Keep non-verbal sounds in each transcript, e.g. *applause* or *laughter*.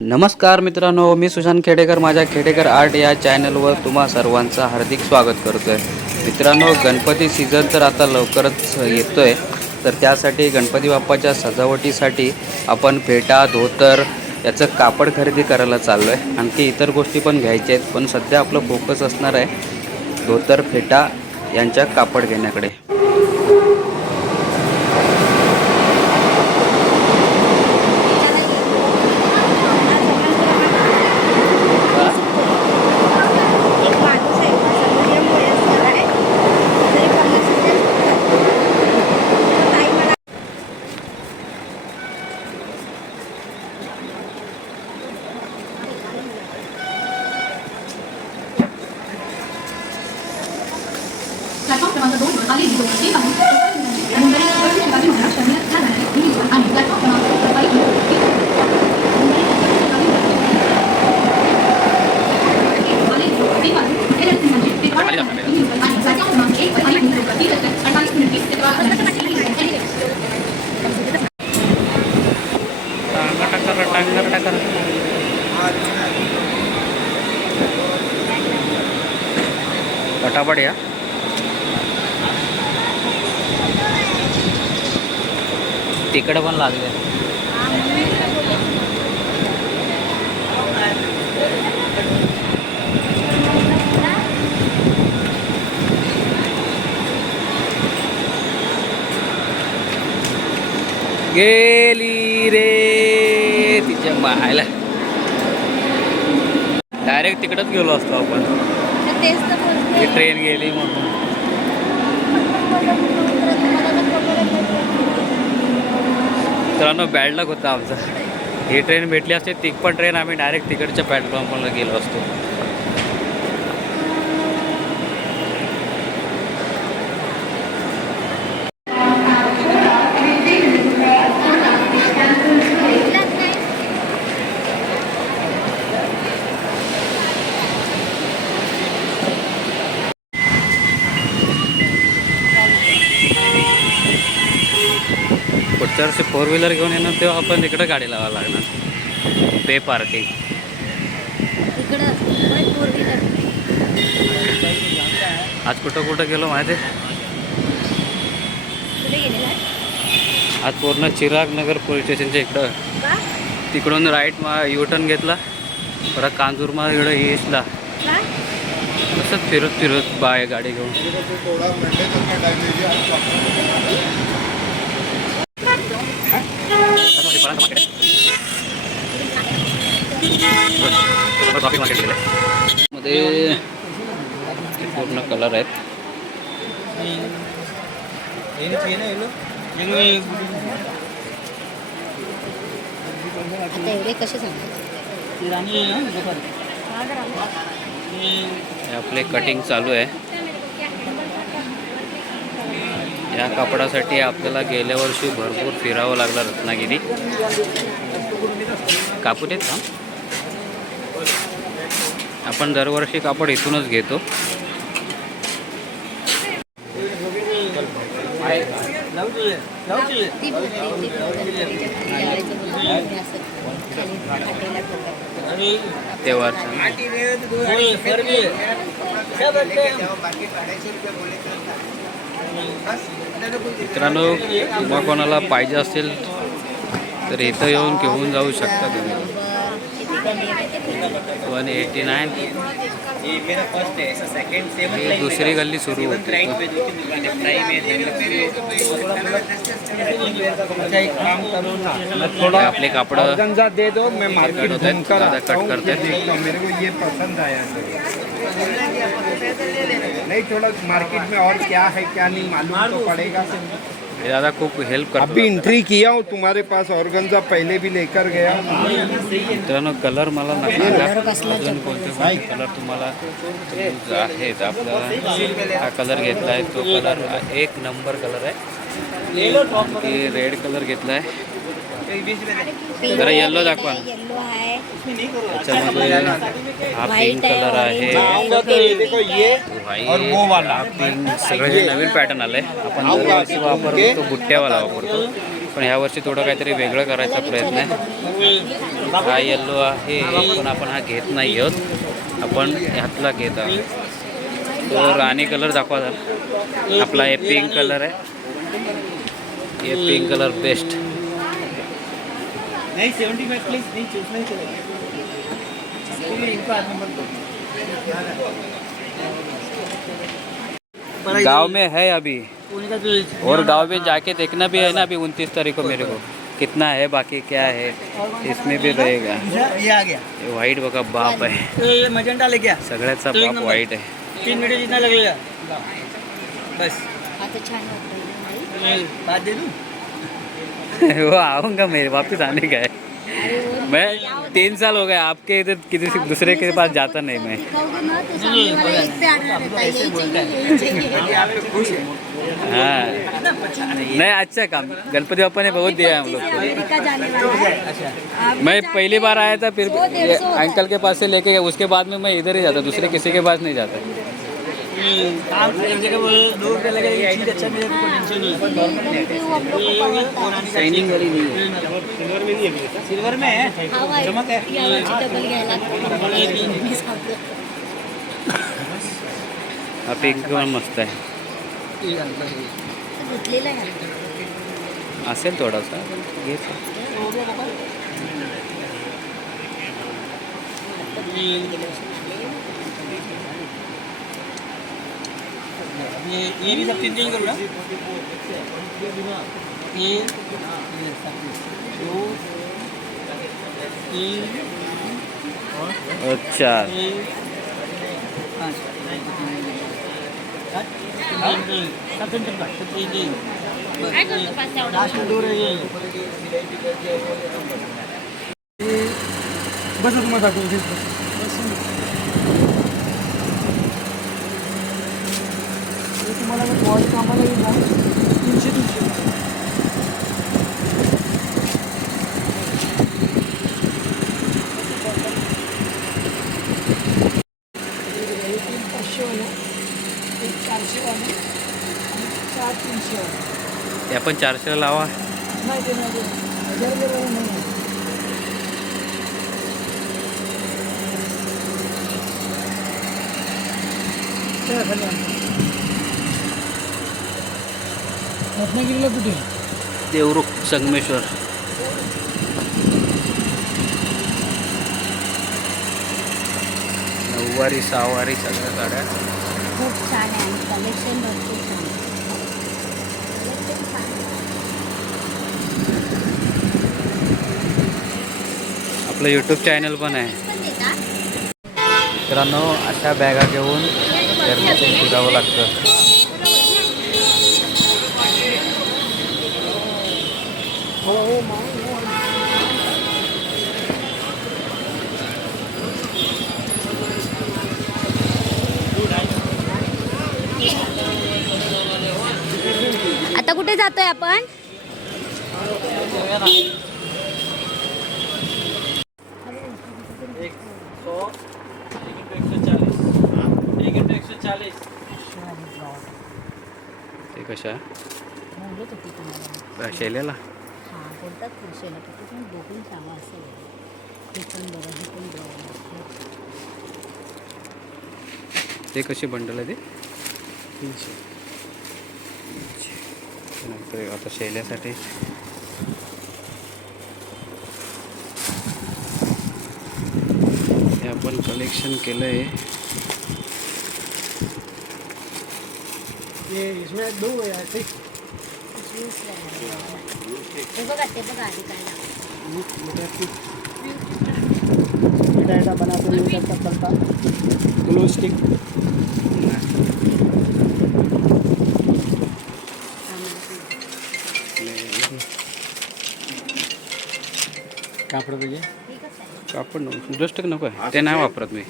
नमस्कार मित्रांनो मी सुशांत खेडेकर माझ्या खेडेकर आर्ट या चॅनलवर तुम्हा सर्वांचं हार्दिक स्वागत करतो आहे मित्रांनो गणपती सीझन तर आता लवकरच येतो आहे तर त्यासाठी गणपती बाप्पाच्या सजावटीसाठी आपण फेटा धोतर याचं कापड खरेदी करायला चाललो आहे आणखी इतर गोष्टी पण घ्यायच्या आहेत पण सध्या आपलं फोकस असणार आहे धोतर फेटा यांच्या कापड घेण्याकडे. ते मुंबई नगरची शिवाजी महाराज खाली आणि तिकडं पण लागले. गेली रे तिच्या मायला. डायरेक्ट तिकडच गेलो असतो आपण. ट्रेन गेली म्हणून. मित्रांनो बॅड लक होता आमचा. ही ट्रेन भेटली असते ती पण ट्रेन आम्ही डायरेक्ट तिकडच्या प्लॅटफॉर्मला गेलो असतो पुढच्या वर्षी फोर व्हीलर घेऊन येणार तेव्हा आपण तिकडं गाडी लावायला लागणार. पे पार्किंग इकडं आज कुठं कुठं गेलो माहिती? आज पूर्ण चिराग नगर पोलीस स्टेशनच्या इकडं. तिकडून राईट मा यू टर्न घेतला परत कांजूरमा इकडं ईस्टला का? असंच फिरत फिरत बाय गाडी घेऊन. मध्ये पूर्ण कलर आहेत. आता एवढे कसे सांगायचे? आपले कटिंग चालू आहे. ह्या कापडासाठी आपल्याला गेल्या वर्षी भरपूर फिरावं लागलं रत्नागिरी. कापू देत का? आपण दरवर्षी कापड इथूनच घेतो. तेव्हा मित्रांनो किंवा कोणाला पाहिजे असेल तर इथं येऊन घेऊन जाऊ शकता तुम्ही. One eighty nine. दुसरी गल्ली सुरू होती. आपले कापडं कट होत आहेत कट करत आहेत को नहीं थोड़ा मार्केट में और क्या है क्या नहीं मालूम तो पड़ेगा। दादा खूप हेल्प अभी करतो एंट्री किया हूँ तुम्हारे पास ऑर्गेन्जा पहले भी लेकर गया मित्रांनो कलर मला नका कलर कसला अजून कोणते कोणते कलर तुम्हाला आहेत? आपल्याला हा कलर घेतला आहे तो कलर एक नंबर कलर आहे. रेड कलर घेतला आहे जरा yellow दाखवा ना. येल्लो आहे. त्याच्यामध्ये हा पिंक आहे, कलर आहे. orange जाऊंगा तो ये देखो ये. व्हाईट और वो वाला. पिंक सगळं हे नवीन पॅटर्न आलंय. आपण दरवर्षी वापरतो तो बुट्ट्यावाला वापरतो. पण ह्या वर्षी थोडं काहीतरी वेगळं करायचा प्रयत्न आहे. हा येल्लो आहे पण आपण हा घेत नाही आहोत. आपण ह्यातला घेत आहोत. तो राणी कलर दाखवा. आपला हे पिंक कलर आहे. हे पिंक कलर बेस्ट नहीं सेवेंटी फाइव प्लीज़ नहीं चूज़ नहीं करेगा। इनको गाँव में है अभी। और गाँव में जाके देखना भी है ना अभी उनतीस तारीख को मेरे को। कितना है बाकी क्या है इसमें भी रहेगा। ये आ गया। हे व्हाईट बघा बाप आहे तो ये मजेंटा ले गया सगळ्याचा बाप. व्हाईट आहे तीन मीटर जितना लगेगा। बस। हा छान वाटतं नाही? बात दे दूँ? *laughs* वो आऊँगा मेरे वापस आने का है। मैं तीन साल हो गए आपके इधर किसी दूसरे के पास जाता नहीं मैं। तो है नहीं अच्छा काम गणपति बापा ने बहुत दिया है हम लोग। को अमेरिका जाने वाला है। अच्छा आप मैं पहली बार आया था फिर। अंकल के पास से लेके गया उसके बाद में मैं इधर ही जाता दूसरे किसी के पास नहीं जाता। आप एक जगह बोले दो रुपये लगे ये चीज़ अच्छा मिले तो कोई टेंशन नहीं एकदम से वो हम लोग को पड़ता है शाइनिंग वाली नहीं है सिल्वर में है हा वाईट चमक है यावरची डबल घ्यायला लागते. मी सांगते. हा पिंक पण मस्त आहे घेतलेला आहे असेल थोडासा घे ये ये भी सब तीन चेंज करूँ ना ये दो तीन अच्छा। ये पाँच। सब तीन चेंज कर सब तीन चेंज काय करतो पाच एवढा? लास्ट में दो रह गए बस तुम्हाला दाखवू तुम्हाला बॉल कामाला येईल ना तीनशे तीनशे ते आपण चारशेला लावा रत्नागिरीला कुठे? देवरुख संगमेश्वर. नऊवारी सहावारी सगळ्या गाड्या. खूप छान आहे कलेक्शन भरपूर छान. आपलं यूट्यूब चॅनल पण आहे? मित्रांनो अशा बॅगा घेऊन फिरावं लागतं. कुठे जातोय आपण? एक सौ एक इंटू एक सौ चालीस एक इंटू एक सौ चालीस ते कशा? हां बघून सांगा असं हे पण हे पण बघा ते कशी बंडल आहे ते? तीनशे. नंतर आता शैल्यासाठी. हे आपण कलेक्शन केलं आहे ये इसमें दो है ऐसे ते बघा ते बघा आधी काय लागतं. डाटा बनाते नहीं सकता चलता ग्लो स्टिक कापड पाहिजे कापड नको. डस्ट नको. आहे ते नाही वापरत मी.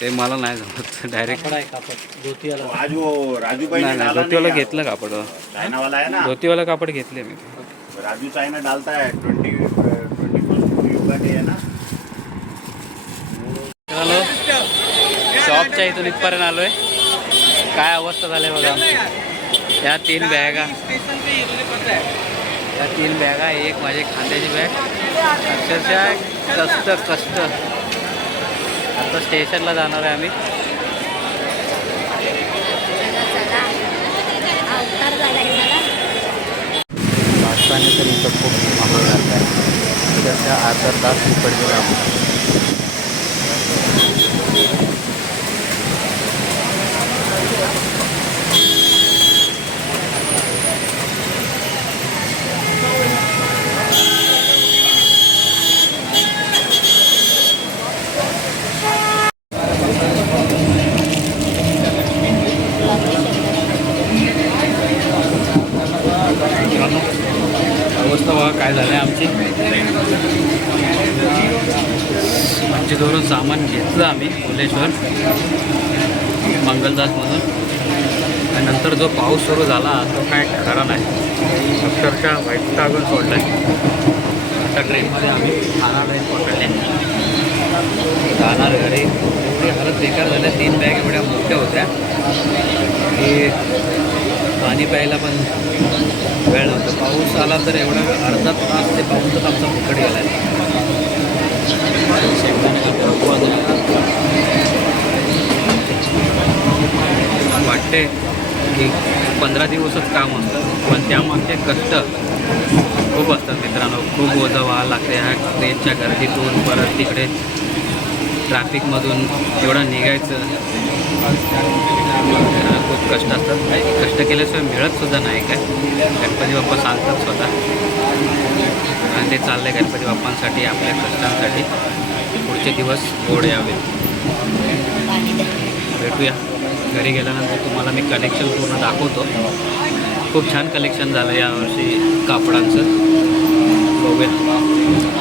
ते मला नाही जमत. डायरेक्ट कापड आहे कापड. धोती वाला आज वो राजू भाई ने नाही नाही धोतीवाला घेतलं कापड. चाइना वाला है ना? धोतीवाला कापड घेतले मी. राजू चाइना डालता है twenty twenty first yoga day है ना? हॅलो शॉपच्या इथून इथपर्यंत आलो आहे काय अवस्था झाली बघा. आमची या तीन बॅगा. या तीन बॅगा एक माझी खांद्याची बॅग. अक्षरशः कष्ट कष्ट. आता स्टेशनला जाणार आहे आम्ही. चला तर इथं खूप महाग झालं आहे. त्याच्या अर्धा तास पडलेला आहोत अवस्था बघा काय झालं आहे आमची म्हणजे मच्छीदोरून सामान घेतलं आम्ही भुवनेश्वर मंगलदासमधून. आणि नंतर जो पाऊस सुरू झाला तो काय खरा नाही. अक्षरशः वैतागून सोडला आहे आता ट्रेनमध्ये आम्ही ठाणा ट्रेन पकडले जाणार घरी. एवढी हालत बेकार झाल्या तीन बॅग एवढ्या मोठ्या होत्या. की पाणी प्यायला पण वेळ नव्हता. पाऊस आला तर एवढा वेळ अर्धा तास ते पाऊस तर आमचा फुकट गेला. वाटते की पंधरा दिवसच काम असतं पण त्यामागचे कष्ट खूप असतात मित्रांनो. खूप ओझं व्हावं लागते ह्या ट्रेनच्या गर्दीतून परत तिकडे ट्रॅफिकमधून एवढं निघायचं. खूप कष्ट असतात. काही कष्ट केल्याशिवाय मिळत सुद्धा नाही काय? गणपती बाप्पा सांगतात स्वतः. आणि ते चाललं आहे गणपती बाप्पांसाठी आपल्या कष्टांसाठी. पुढचे दिवस गोड यावेत भेटूया. घरी गेल्यानंतर तुम्हाला मी कलेक्शन पूर्ण दाखवतो. खूप छान कलेक्शन झालं यावर्षी कापडांचं. बघूया.